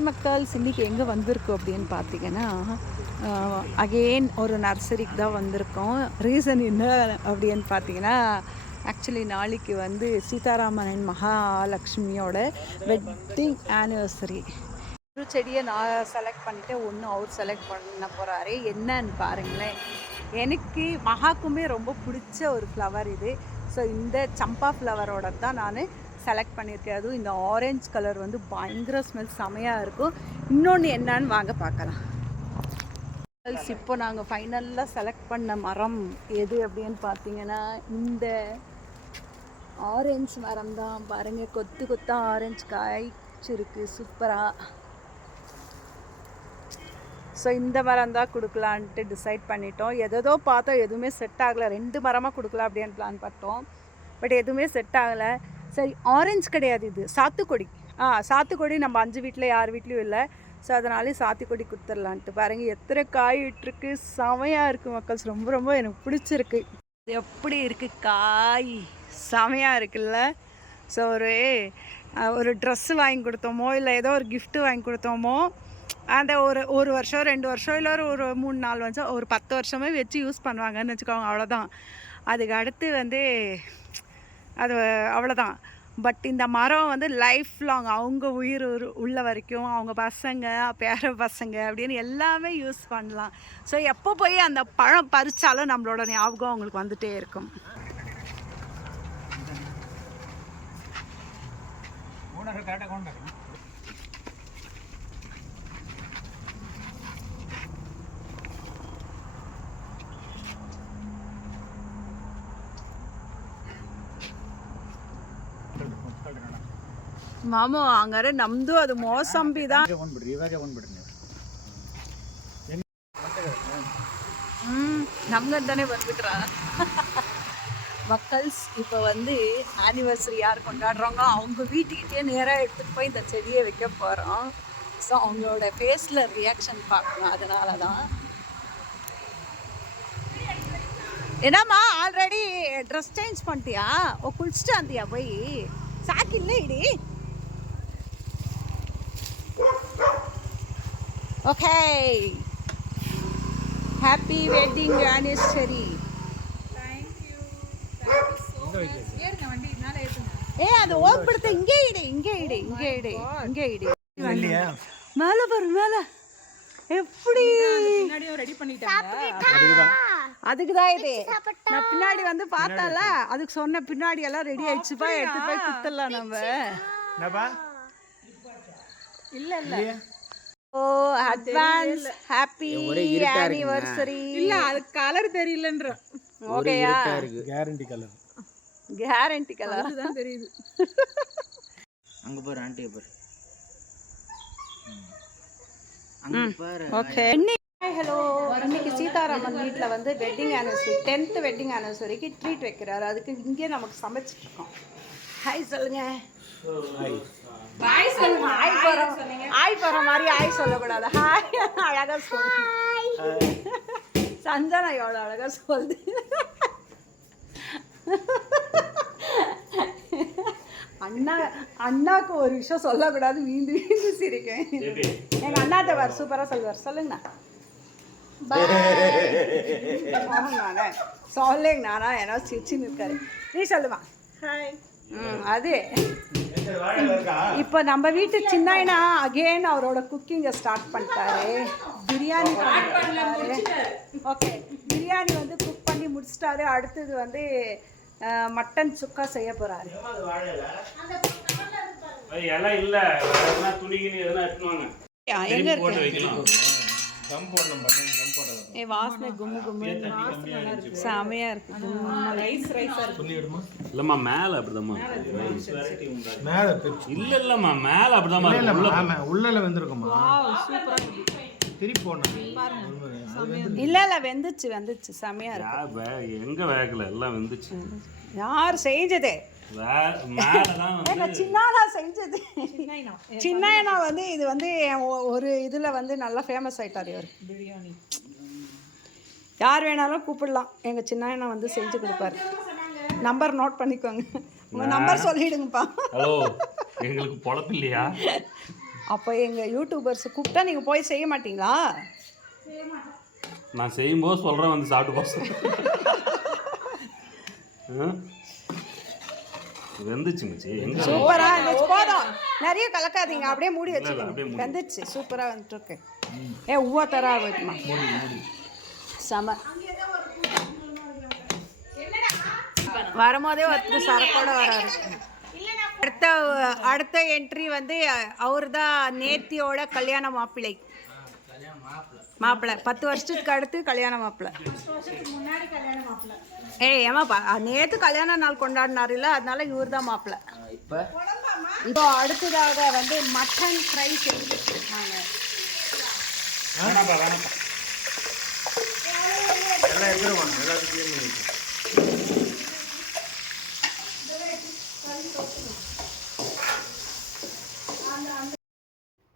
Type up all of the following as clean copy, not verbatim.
Hi மக்கள்ஸ், இன்றைக்கி எங்கே வந்திருக்கோம் அப்படின்னு பார்த்தீங்கன்னா அகெயின் ஒரு நர்சரிக்கு தான் வந்திருக்கோம். ரீசன் என்ன அப்படின்னு பார்த்தீங்கன்னா, ஆக்சுவலி நாளைக்கு வந்து சீதாராமன் மகாலட்சுமியோட வெட்டிங் ஆனிவர்சரி. ஒரு செடியை நான் செலக்ட் பண்ணிட்டு ஒன்று அவர் செலக்ட் பண்ண போகிறாரு. என்னன்னு பாருங்களேன். எனக்கு மகாக்குமே ரொம்ப பிடிச்ச ஒரு ஃப்ளவர் இது. ஸோ இந்த சம்பா ஃப்ளவரோட தான் நான் செலக்ட் பண்ணியிருக்கேன். அதுவும் இந்த ஆரஞ்ச் கலர் வந்து பயங்கர ஸ்மெல் செமையாக இருக்கும். இன்னொன்று என்னன்னு வாங்க பார்க்கலாம். இப்போ நாங்கள் ஃபைனலாக செலக்ட் பண்ண மரம் எது அப்படின்னு பார்த்தீங்கன்னா, இந்த ஆரஞ்ச் மரம் தான். பாருங்கள், கொத்து கொத்தாக ஆரஞ்சு காய்ச்சிருக்கு சூப்பராக. ஸோ இந்த மரம் தான் கொடுக்கலான்ட்டு டிசைட் பண்ணிட்டோம். எதோ பார்த்தோம், எதுவுமே செட் ஆகலை. 2 மரமாக கொடுக்கலாம் அப்படின்னு பிளான் பண்ணோம். பட் எதுவுமே செட் ஆகலை. சரி, ஆரஞ்சு கிடையாது, இது சாத்துக்கொடி. சாத்துக்கொடி நம்ம 5 வீட்டில் 6 வீட்லேயும் இல்லை. ஸோ அதனாலே சாத்துக்கொடி கொடுத்துடலான்ட்டு. பாருங்கள் எத்தனை காய் விட்டுருக்கு, செமையாக இருக்குது மக்கள்ஸ். ரொம்ப ரொம்ப எனக்கு பிடிச்சிருக்கு. எப்படி இருக்குது காய், செமையாக இருக்குல்ல. ஸோ ஒரு ட்ரெஸ்ஸு வாங்கி கொடுத்தோமோ இல்லை ஏதோ ஒரு கிஃப்ட்டு வாங்கி கொடுத்தோமோ, அந்த ஒரு வருஷம் 2 வருஷம் இல்லை ஒரு 3-4 வருஷம் ஒரு 10 வருஷமே வச்சு யூஸ் பண்ணுவாங்கன்னு வச்சுக்கோங்க. அவ்வளோதான். அதுக்கு அடுத்து வந்து அது அவ்வளோதான். பட் இந்த மரம் வந்து லைஃப் லாங், அவங்க உயிர் உள்ள வரைக்கும் அவங்க பசங்க பேர பசங்க அப்படின்னு எல்லாமே யூஸ் பண்ணலாம். ஸோ எப்போ போய் அந்த பழம் பறித்தாலும் நம்மளோட ஞாபகம் அவங்களுக்கு வந்துகிட்டே இருக்கும். ಮಾಮು ಹಂಗಾರೆ ನಮ್ದು ಅದು ಮೋಸಂಬಿ தான். ನಮ್ಗಂತಾನೆ ಬಂದ್ಬಿಟ್ರಾ மக்கள்ஸ். இப்போ வந்து ஆனிவர்சரி யார் கொண்டாடுறாங்க அவங்க வீட்டுக்கிட்டே நேராக எடுத்துகிட்டு போய் இந்த செடியை வைக்க போகிறோம். ஸோ அவங்களோட ஃபேஸில் ரியாக்ஷன் பார்க்கணும். அதனால தான். என்னம்மா ஆல்ரெடி ட்ரெஸ் சேஞ்ச் பண்ணிட்டியா? குளிச்சுட்டு வந்தியா போய்? சாக்கில்ல இடி. Okay, happy wedding anniversary. அது ஓப்படுத்த இங்கே இடு, இங்கே இடு, இங்கே இடு, இங்கே இடு. மேல பாரு, மேல எப்படி ரெடி பண்ணிட்டாங்க. அதுக்குதான் இது. நான் பின்னாடி வந்து பார்த்தால, அதுக்கு சொன்ன பின்னாடி எல்லாம் ரெடி ஆயிடுச்சுப்பா, எடுத்து போய் குத்தலாம் நம்ம. இல்ல இல்ல, ஓ அட்வான்ஸ் ஹாப்பி ஆனிவர்சரி. இல்ல அது கலர் தெரியலன்ற. ஓகேயா, கேரண்டி கலர், கேரண்டி கலர் தான் தெரியுது. அங்க பாரு, ஆண்டி பாரு, அங்க பாரு. Okay, hello. இன்னைக்கு சீதாராமன் வீட்டில் வந்து வெட்டிங் ஆனிவர்சரி, 10th வெட்டிங் ஆனிவர்சரிக்கு ட்ரீட் வைக்கிறாரு. அதுக்கு இங்கே நமக்கு சமைச்சிட்டு இருக்கோம். ஹாய் சொல்லுங்க. ஹாய் சொல்லுங்க. ஹாய் போகிறோம், ஹாய் போகிற மாதிரி ஹாய் சொல்லக்கூடாது. ஹாய் அழகாக சொல்லு. சஞ்சனா எவ்வளோ அழகாக சொல்லுது. அண்ணாக்கு ஒரு விஷயம் சொல்லக்கூடாது, வீந்து வீந்து சிரிக்கேன். எங்கள் அண்ணாட்ட வர சூப்பராக சொல்லுவார். சொல்லுங்கண்ணா. சொல்லுங்க நானா ஏன்னா சிரிச்சுன்னு இருக்காரு. நீ சொல்லுமா. ஹாய். அது இப்போ நம்ம வீட்டு சின்னாயினா அகெயின் அவரோட குக்கிங்கை ஸ்டார்ட் பண்ணிட்டாரு. பிரியாணி ஓகே, பிரியாணி வந்து குக் பண்ணி முடிச்சிட்டாரு. அடுத்தது வந்து மட்டன் சுக்கா செய்ய போறாரு. எங்க இருக்கு வாசனை? கும்மு கும்மு செமையா இருக்கு. இல்லம்மா மேல அப்படிதாம்மா, மேல இல்ல இல்லம்மா மேல அப்படிதாம்மா உள்ளல வெந்திருக்குமா. திருப்பி போடணும். இல்ல இல்ல வெந்துச்சு வெந்துச்சு, செமையா இருக்கு. எங்க வேகல, எல்லாம் வெந்துச்சு. யார் செஞ்சது? சின்னானா செஞ்சது. சின்னாயனா வந்து இது வந்து ஒரு இதில் வந்து நல்லா ஃபேமஸ் ஆகிட்டார் இவர். பிரியாணி யார் வேணாலும் கூப்பிடலாம். எங்கள் சின்னாயனா வந்து செஞ்சு கொடுப்பாரு. நம்பர் நோட் பண்ணிக்கோங்க. உங்கள் நம்பர் சொல்லிடுங்கப்பா. ஹலோ, எங்களுக்கு பொழப்பு இல்லையா? அப்போ எங்கள் யூடியூபர்ஸ் கூப்பிட்டா நீங்கள் போய் செய்ய மாட்டீங்களா? நான் செய்யும்போது சொல்கிறேன் வந்து சாப்பிட்டு போக. வெந்துச்சு மச்சி. எங்க சூப்பராக இருந்துச்சு. போதும், நிறைய கலக்காதீங்க, அப்படியே மூடி அப்படியே வச்சுக்கோங்க. மூடி. வெந்துச்சு, சூப்பராக வந்துட்டுருக்கு. உவா தரா ஆகுதுமா செம. வரும்போதே ஒருத்தர் சரக்கோட வராரு. அடுத்த என்ட்ரி வந்து அவர் தான் நேத்தியோட கல்யாண மாப்பிள்ளை. மாப்பிள்ளை 10 வருஷத்துக்கு அடுத்து கல்யாண மாப்பிள்ளை. ஏமாப்பா நேற்று கல்யாண நாள் கொண்டாடினாருல்ல, அதனால இவர் தான் மாப்பிள்ளை. இப்போ அடுத்ததாக வந்து மட்டன் ஃப்ரை செஞ்சுட்டு இருக்காங்க.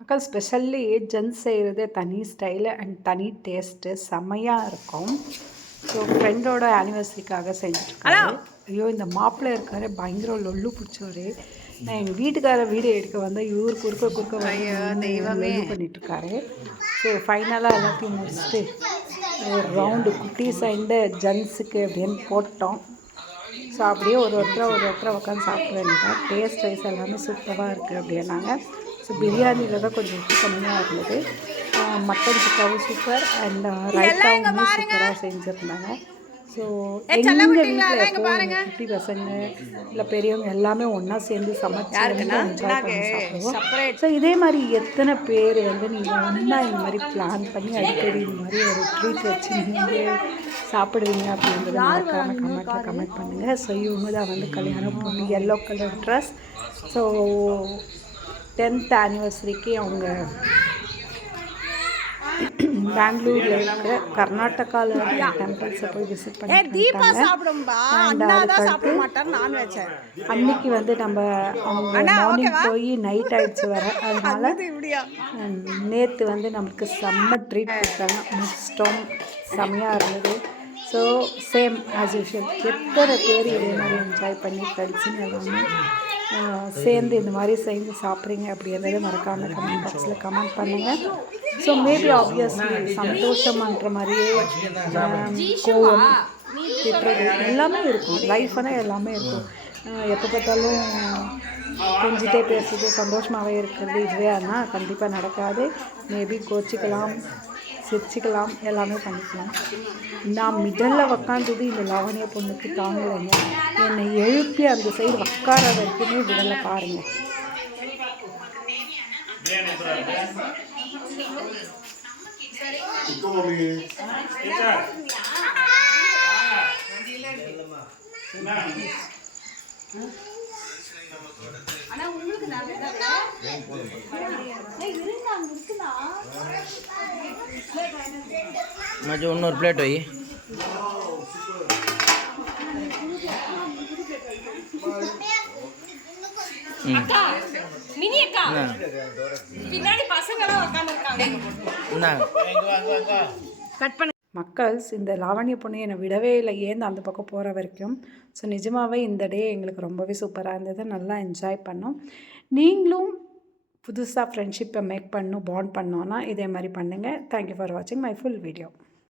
மக்கள் ஸ்பெஷல்லி ஜென்ஸ் செய்கிறது தனி ஸ்டைலு அண்ட் தனி டேஸ்ட்டு செம்மையாக இருக்கும். ஸோ ஃப்ரெண்டோட ஆனிவர்சரிக்காக செஞ்சுட்ருக்காரு. ஐயோ இந்த மாப்பிள்ளை இருக்காரு பயங்கர லொல்லு பிடிச்சவரு. நான் எங்கள் வீட்டுக்கார வீடியோ எடுக்க வந்தால் இவர் குறுக்க லொல்லு பண்ணிகிட்ருக்காரு. ஸோ ஃபைனலாக எல்லாத்தையும் முடிச்சுட்டு ஒரு ரவுண்டு குட்டி சைண்டு ஜென்ஸுக்கு அப்படின்னு போட்டோம். ஸோ அப்படியே ஒரு ஒருத்தரை உட்காந்து சாப்பிட வேண்டியதான். டேஸ்ட் வைஸ் எல்லாமே சூப்பராக இருக்குது அப்படின்னாங்க. ஸோ பிரியாணியில் தான் கொஞ்சம் உப்பு கம்மியாக இருந்தது. மட்டன் சுக்காவும் சூப்பர் அண்ட் ரைத்தாவுமே சூப்பராக செஞ்சுருந்தாங்க. ஸோ எங்கள் வீட்டில் எப்போது குட்டி பசங்க இல்லை பெரியவங்க எல்லாமே ஒன்றா சேர்ந்து சமைச்சு என்ஜாய் பண்ணி சாப்பிடுவோம். ஸோ இதே மாதிரி எத்தனை பேர் வந்து நீங்கள் ஒன்றா இந்த மாதிரி பிளான் பண்ணி அடிக்கடி இந்த மாதிரி ஒரு ட்ரீட் வச்சு நீங்கள் சாப்பிடுவீங்க அப்படின்றத மறக்காமல் கமெண்ட் பண்ணுங்கள். ஸோ இவங்க தான் வந்து கல்யாணம் பொண்ணு, yellow colour dress. So 10th ஆனிவர்சரிக்கு அவங்க பெங்களூரில் இருக்கிற கர்நாடகாவில் இருக்கிற டெம்பிள்ஸை போய் விசிட் பண்ணிட்டாங்க. அன்னைக்கு வந்து நம்ம அவங்க மார்னிங் போய் நைட் ஆகிடுச்சு வர, அதனால நேற்று வந்து நம்மளுக்கு செம்ம ட்ரீட் கொடுத்தாங்க. முடிச்சிட்டோம், செம்மையாக இருந்தது. ஸோ சேம் ஆஸ் யூஷுவல் எத்தனை பேர் இதே மாதிரி என்ஜாய் பண்ணி ஃப்ரெண்ட்ஸுங்க எல்லாமே சேர்ந்து இந்த மாதிரி செஞ்சு சாப்பிட்றீங்க அப்படின்றத மறக்காமல் கமெண்ட் பாக்ஸில் கமெண்ட் பண்ணுங்கள். ஸோ மேபி ஆப்வியஸ்லி சந்தோஷமான்ற மாதிரியே கோவம் திட்டுறது எல்லாமே இருக்கும். லைஃப்னால் எல்லாமே இருக்கும். எப்போ பார்த்தாலும் கொஞ்சிட்டே பேசுறது சந்தோஷமாகவே இருக்கிறது இதுவே ஆனால் கண்டிப்பாக நடக்காது. மேபி கோச்சிக்கலாம், சிரிச்சிக்கலாம், எல்லாமே பண்ணிக்கலாம். நான் மிடலில் உக்காந்தது இந்த லாவணியா பொண்ணுக்கு தாங்கலைங்க. என்னை எழுப்பி அந்த சைடு உக்கார வரைக்குமே விடலை பாருங்கள். மச்சி இன்னொரு பிளேட் வை. மக்கள்ஸ் இந்த லாவண்ய பொண்ணு என்னை விடவே இல்லை, ஏன் அந்த பக்கம் போகிற வரைக்கும். ஸோ நிஜமாகவே இந்த டே எங்களுக்கு ரொம்பவே சூப்பராக இருந்தது. நல்லா என்ஜாய் பண்ணோம். நீங்களும் புதுசாக ஃப்ரெண்ட்ஷிப்பை மேக் பண்ணணும், பாண்ட் பண்ணோன்னா இதே மாதிரி பண்ணுங்கள். தேங்க்யூ ஃபார் வாட்சிங் மை ஃபுல் வீடியோ.